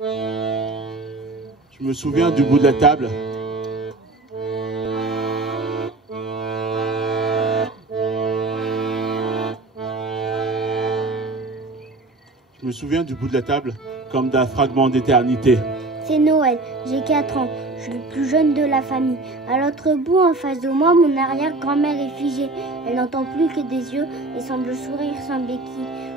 Je me souviens du bout de la table. Je me souviens du bout de la table comme d'un fragment d'éternité. C'est Noël, j'ai 4 ans, je suis le plus jeune de la famille. À l'autre bout, en face de moi, mon arrière-grand-mère est figée. Elle n'entend plus que des yeux et semble sourire sans béquille.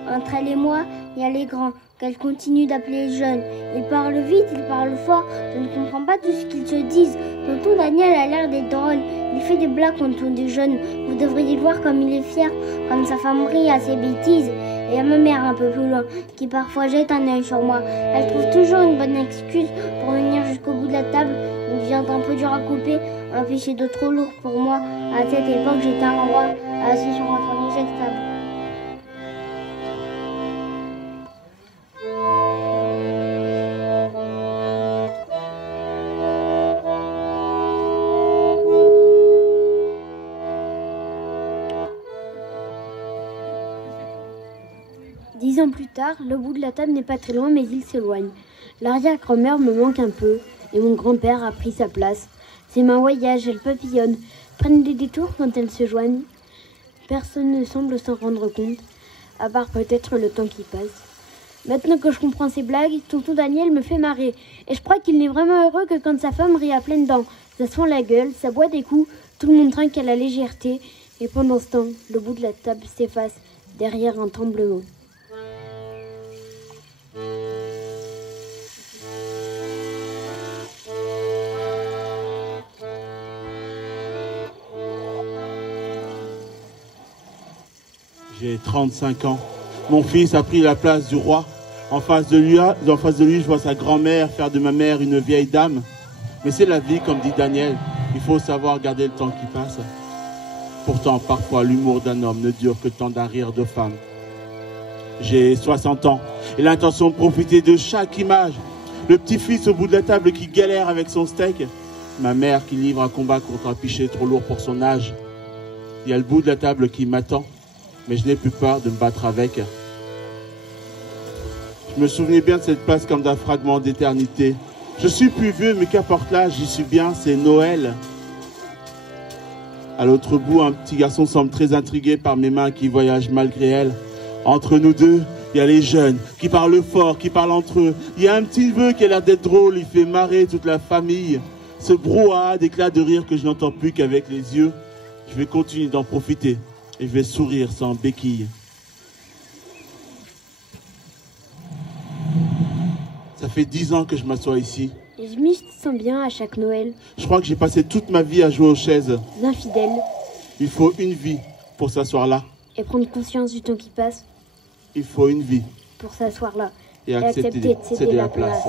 Entre elle et moi, il y a les grands, qu'elle continue d'appeler jeunes. Ils parlent vite, ils parlent fort, je ne comprends pas tout ce qu'ils se disent. Tonton Daniel a l'air d'être drôle, il fait des blagues contre des jeunes. Vous devriez voir comme il est fier, comme sa femme rit à ses bêtises. Et il y a ma mère un peu plus loin, qui parfois jette un œil sur moi. Elle trouve toujours une bonne excuse pour venir jusqu'au bout de la table. Une viande un peu dure à couper, un fichier de trop lourd pour moi. À cette époque, j'étais un roi, assis sur un trône éjectable. Dix ans plus tard, le bout de la table n'est pas très loin, mais il s'éloigne. L'arrière-grand-mère me manque un peu, et mon grand-père a pris sa place. Ses mains voyagent, elles papillonnent, prennent des détours quand elles se joignent. Personne ne semble s'en rendre compte, à part peut-être le temps qui passe. Maintenant que je comprends ces blagues, tonton Daniel me fait marrer, et je crois qu'il n'est vraiment heureux que quand sa femme rit à pleines dents. Ça sent la gueule, ça boit des coups, tout le monde trinque à la légèreté, et pendant ce temps, le bout de la table s'efface derrière un tremblement. J'ai 35 ans. Mon fils a pris la place du roi. En face de lui, je vois sa grand-mère faire de ma mère une vieille dame. Mais c'est la vie, comme dit Daniel. Il faut savoir garder le temps qui passe. Pourtant, parfois, l'humour d'un homme ne dure que tant d'un rire de femme. J'ai 60 ans et l'intention de profiter de chaque image. Le petit-fils au bout de la table qui galère avec son steak. Ma mère qui livre un combat contre un pichet trop lourd pour son âge. Il y a le bout de la table qui m'attend. Mais je n'ai plus peur de me battre avec. Je me souvenais bien de cette place comme d'un fragment d'éternité. Je suis plus vieux, mais qu'importe l'âge, j'y suis bien, c'est Noël. À l'autre bout, un petit garçon semble très intrigué par mes mains qui voyagent malgré elle. Entre nous deux, il y a les jeunes qui parlent fort, qui parlent entre eux. Il y a un petit neveu qui a l'air d'être drôle, il fait marrer toute la famille. Ce brouhaha d'éclats de rire que je n'entends plus qu'avec les yeux. Je vais continuer d'en profiter. Et je vais sourire sans béquille. Ça fait 10 ans que je m'assois ici. Et je m'y sens bien à chaque Noël. Je crois que j'ai passé toute ma vie à jouer aux chaises. Infidèle. Il faut une vie pour s'asseoir là. Et prendre conscience du temps qui passe. Il faut une vie pour s'asseoir là. et accepter de céder la place.